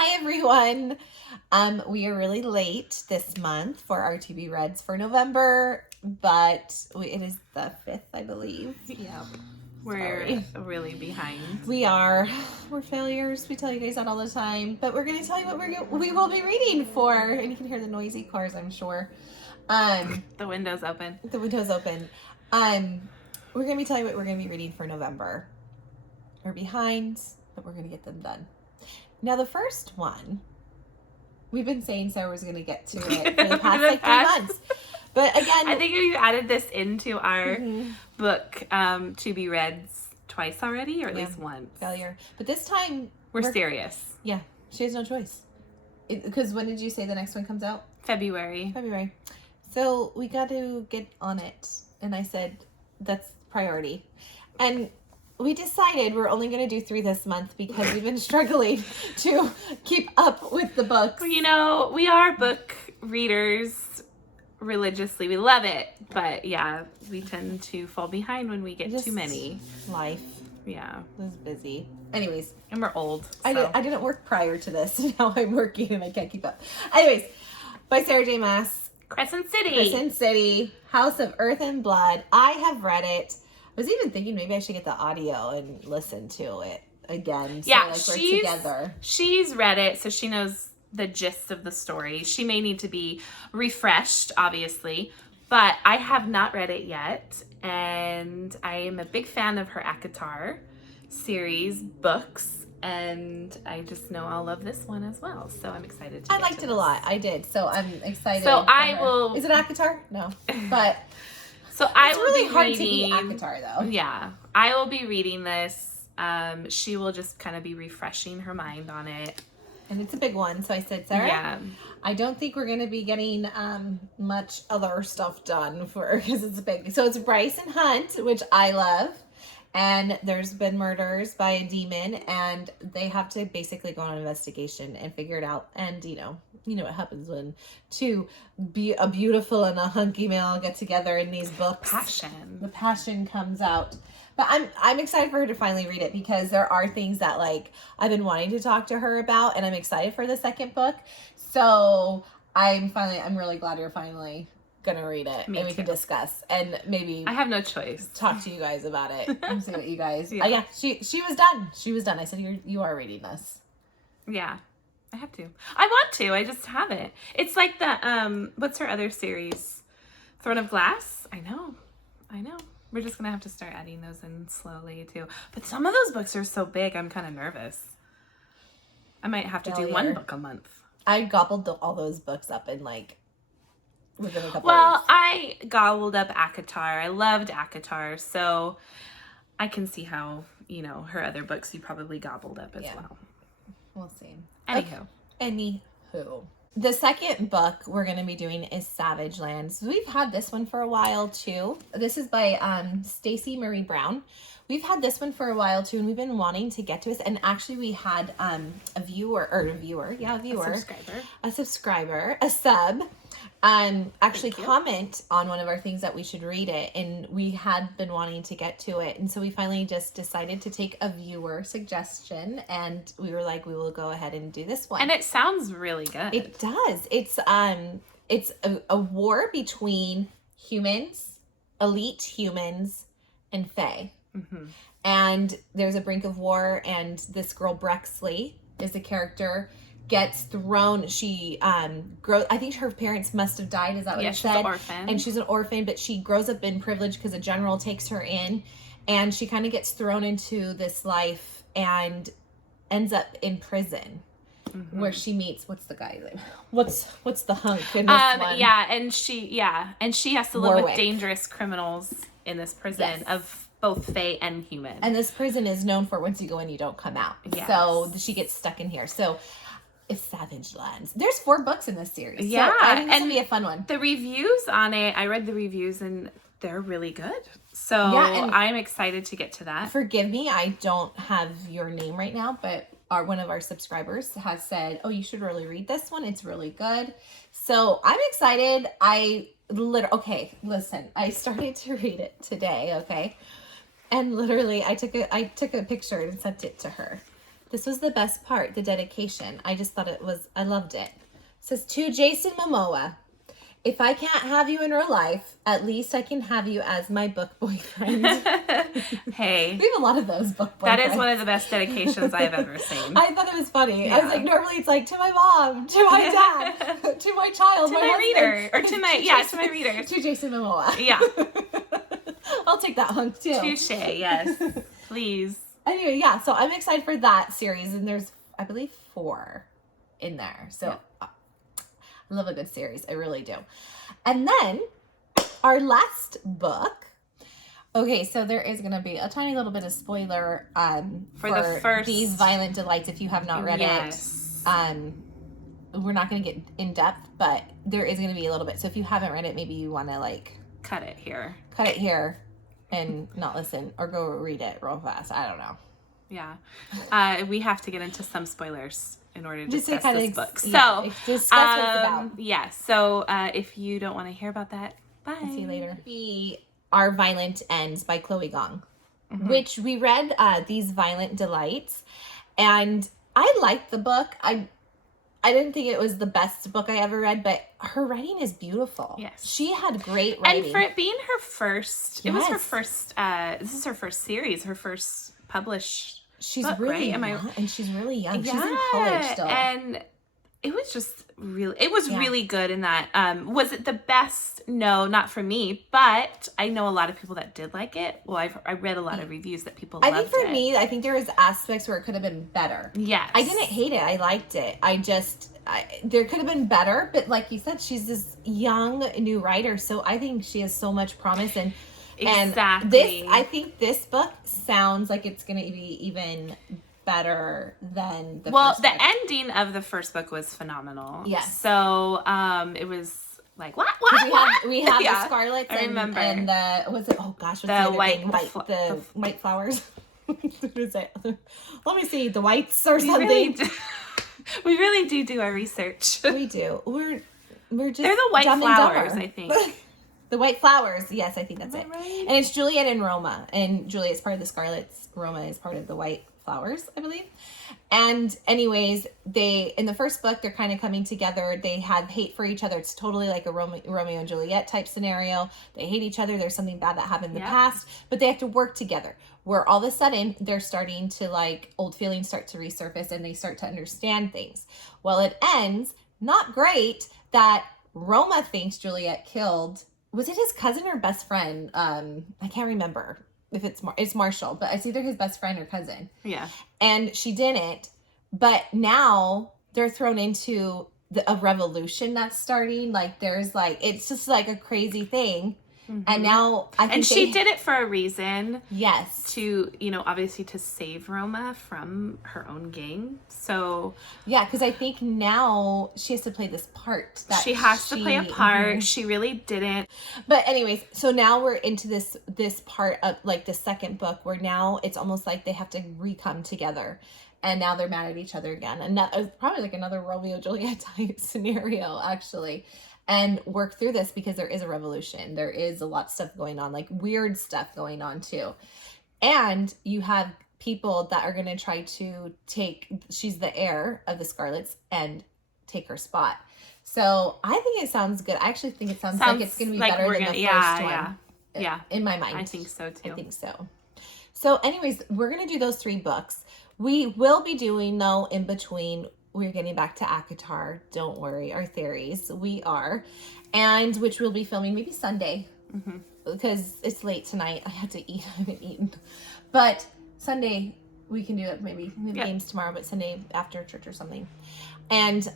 Hi everyone. We are really late this month for our To Be Reads for November, but it is the 5th, I believe. Yeah. We're really behind. We're failures. We tell you guys that all the time, but we're going to tell you what we will be reading for, and you can hear the noisy cars, I'm sure. The window's open. The window's open. We're going to be telling you what we're going to be reading for November. We're behind, but we're going to get them done. Now, the first one, we've been saying Sarah was going to get to it for the past 3 months. But again, I think we've added this into our book To Be Reads twice already, or at least once. Failure. But this time, we're serious. Yeah, she has no choice. Because when did you say the next one comes out? February. So we got to get on it. And I said, that's priority. And we decided we're only going to do 3 this month because we've been struggling to keep up with the books. You know, we are book readers religiously. We love it. But yeah, we tend to fall behind when we get too many. Life. Yeah. Was busy. Anyways. And we're old. So. I didn't work prior to this. Now I'm working and I can't keep up. Anyways, by Sarah J. Maas. Crescent City. House of Earth and Blood. I have read it. I was even thinking maybe I should get the audio and listen to it again. So yeah, we're together. She's read it, so she knows the gist of the story. She may need to be refreshed, obviously, but I have not read it yet, and I am a big fan of her ACOTAR series books, and I just know I'll love this one as well, so I'm excited to I liked it a lot. I did, so I'm excited. So I will... Is it ACOTAR? No, but... So I will be hard reading, to eat ACOTAR, though. Yeah, I will be reading this. She will just kind of be refreshing her mind on it. And it's a big one, so I said, Sarah, I don't think we're going to be getting much other stuff done because it's big. So it's Bryce and Hunt, which I love. And there's been murders by a demon, and they have to basically go on an investigation and figure it out. And, you know what happens when a beautiful and a hunky male get together in these books. The passion comes out. But I'm excited for her to finally read it because there are things that, like, I've been wanting to talk to her about, and I'm excited for the second book. So I'm really glad you're finally gonna read it. Me and we too. can discuss and maybe I have no choice. Talk to you guys about it and see what you guys she was done. I said you are reading this. Yeah, I have to. I want to, I just haven't. It's like the what's her other series, Throne of Glass. I know we're just gonna have to start adding those in slowly too, but some of those books are so big I'm kind of nervous. I might have to do 1 book a month. I gobbled all those books up in within a couple weeks. I gobbled up ACOTAR. I loved ACOTAR, so I can see how, her other books you probably gobbled up as well. We'll see. Anywho. The second book we're going to be doing is Savageland. So we've had this one for a while, too. This is by Stacey Marie Brown. We've had this one for a while, too, and we've been wanting to get to this. And actually, we had a subscriber, a sub, actually comment on one of our things that we should read it, and we had been wanting to get to it, and so we finally just decided to take a viewer suggestion, and we were like, we will go ahead and do this one. And it sounds really good. It does. It's a war between humans, elite humans, and fae. Mm-hmm. And there's a brink of war, and this girl Brexley is a character, gets thrown. She grows. I think her parents must have died. Is that what it said? She's an orphan. And she's an orphan, but she grows up in privilege because a general takes her in, and she kind of gets thrown into this life and ends up in prison, where she meets what's the guy's name? What's the hunk in this one? And she has to live with dangerous criminals in this prison of both fae and human. And this prison is known for once you go in, you don't come out. Yes. So she gets stuck in here. So it's Savageland. There's 4 books in this series. Yeah. So I think this will be a fun one. The reviews on it, I read the reviews and they're really good. So I'm excited to get to that. Forgive me, I don't have your name right now, but one of our subscribers has said, oh, you should really read this one. It's really good. So I'm excited. Okay, listen, I started to read it today, okay? And literally I took a picture and sent it to her. This was the best part, the dedication. I just thought I loved it. It says, to Jason Momoa, if I can't have you in real life, at least I can have you as my book boyfriend. Hey. We have a lot of those book boyfriends. That is one of the best dedications I've ever seen. I thought it was funny. Yeah. I was like, normally it's like, to my mom, to my dad, to my child, to my reader. Or to my reader. To Jason Momoa. Yeah. I'll take that hunk too. Touche, yes. Please. Anyway, yeah, so I'm excited for that series, and there's, I believe, 4 in there. So I love a good series. I really do. And then our last book. Okay, so there is going to be a tiny little bit of spoiler for the first These Violent Delights if you have not read it. We're not going to get in depth, but there is going to be a little bit. So if you haven't read it, maybe you want to cut it here and not listen, or go read it real fast. I don't know. Yeah. We have to get into some spoilers in order to discuss this book. Yeah, so, discuss what it's about. Yeah. So, if you don't want to hear about that, bye. I'll see you later. Our Violent Ends by Chloe Gong, which we read, These Violent Delights, and I liked the book. I didn't think it was the best book I ever read, but her writing is beautiful. Yes. She had great writing. And for it being her first, it was her first, this is her first series, her first published book, really right? and she's really young. Yeah. She's in college still. And it was just really good in that. Was it the best? No, not for me, but I know a lot of people that did like it. Well, I read a lot of reviews that people loved it. I think for me, I think there was aspects where it could have been better. Yes. I didn't hate it. I liked it. There could have been better, but like you said, she's this young new writer, so I think she has so much promise. Exactly. I think this book sounds like it's going to be even better than the first book. The ending of the first book was phenomenal. Yes. So, it was like, what? We have the Scarlets I remember. and the, what's it? Oh gosh, what's the other thing? The white flowers. What is it? Let me see, the whites or something. We really do our research. We do. We're just they're the white flowers, I think. The white flowers. Yes, I think that's it. Right? And it's Juliet and Roma. And Juliet's part of the Scarlets. Roma is part of the white flowers, I believe. And anyways, in the first book, they're kind of coming together. They have hate for each other. It's totally like a Romeo and Juliet type scenario. They hate each other. There's something bad that happened in the past, but they have to work together. Where all of a sudden they're starting to old feelings start to resurface and they start to understand things. Well, it ends not great that Roma thinks Juliet killed, was it his cousin or best friend? I can't remember if it's Marshall, but it's either his best friend or cousin. Yeah. And she didn't, but now they're thrown into a revolution that's starting. It's just a crazy thing. Mm-hmm. And now I think she did it for a reason. Yes. To, obviously to save Roma from her own gang. So. Yeah, because I think now she has to play this part. She has to play a part. Mm-hmm. She really didn't. But anyways, so now we're into this part of the second book where now it's almost like they have to re-come together. And now they're mad at each other again. And that was probably another Romeo Juliet type scenario, actually. And work through this because there is a revolution. There is a lot of stuff going on, weird stuff going on too. And you have people that are going to try to she's the heir of the Scarlets and take her spot. So I think it sounds good. I actually think it sounds like it's going to be better than the first one. Yeah. In my mind. I think so too. I think so. So anyways, we're going to do those 3 books. We will be doing, though, in between, we're getting back to ACOTAR. Don't worry, our theories. We are. And which we'll be filming maybe Sunday. Mm-hmm. Because it's late tonight. I had to eat. I haven't eaten. But Sunday, we can do it maybe. We have games tomorrow, but Sunday after church or something. And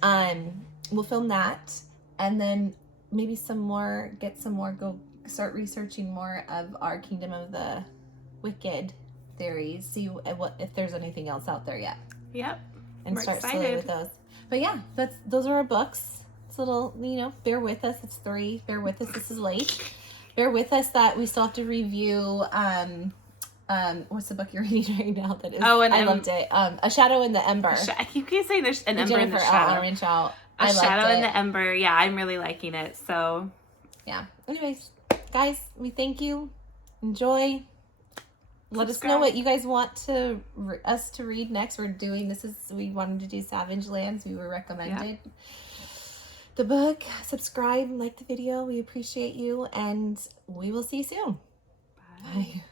we'll film that. And then maybe go start researching more of our Kingdom of the Wicked theories. See if there's anything else out there yet. Yep. And we're start slowly with those. But yeah, those are our books. It's a little, bear with us. It's 3. Bear with us. This is late. Bear with us that we still have to review. What's the book you're reading right now? That is. Oh, I loved it. A Shadow in the Ember. I keep saying there's an ember in the shadow. A Shadow in the Ember. Yeah, I'm really liking it. So. Yeah. Anyways, guys, we thank you. Enjoy. Let us know what you guys want us to read next. We wanted to do Savageland. We were recommended the book. Subscribe, like the video. We appreciate you, and we will see you soon. Bye.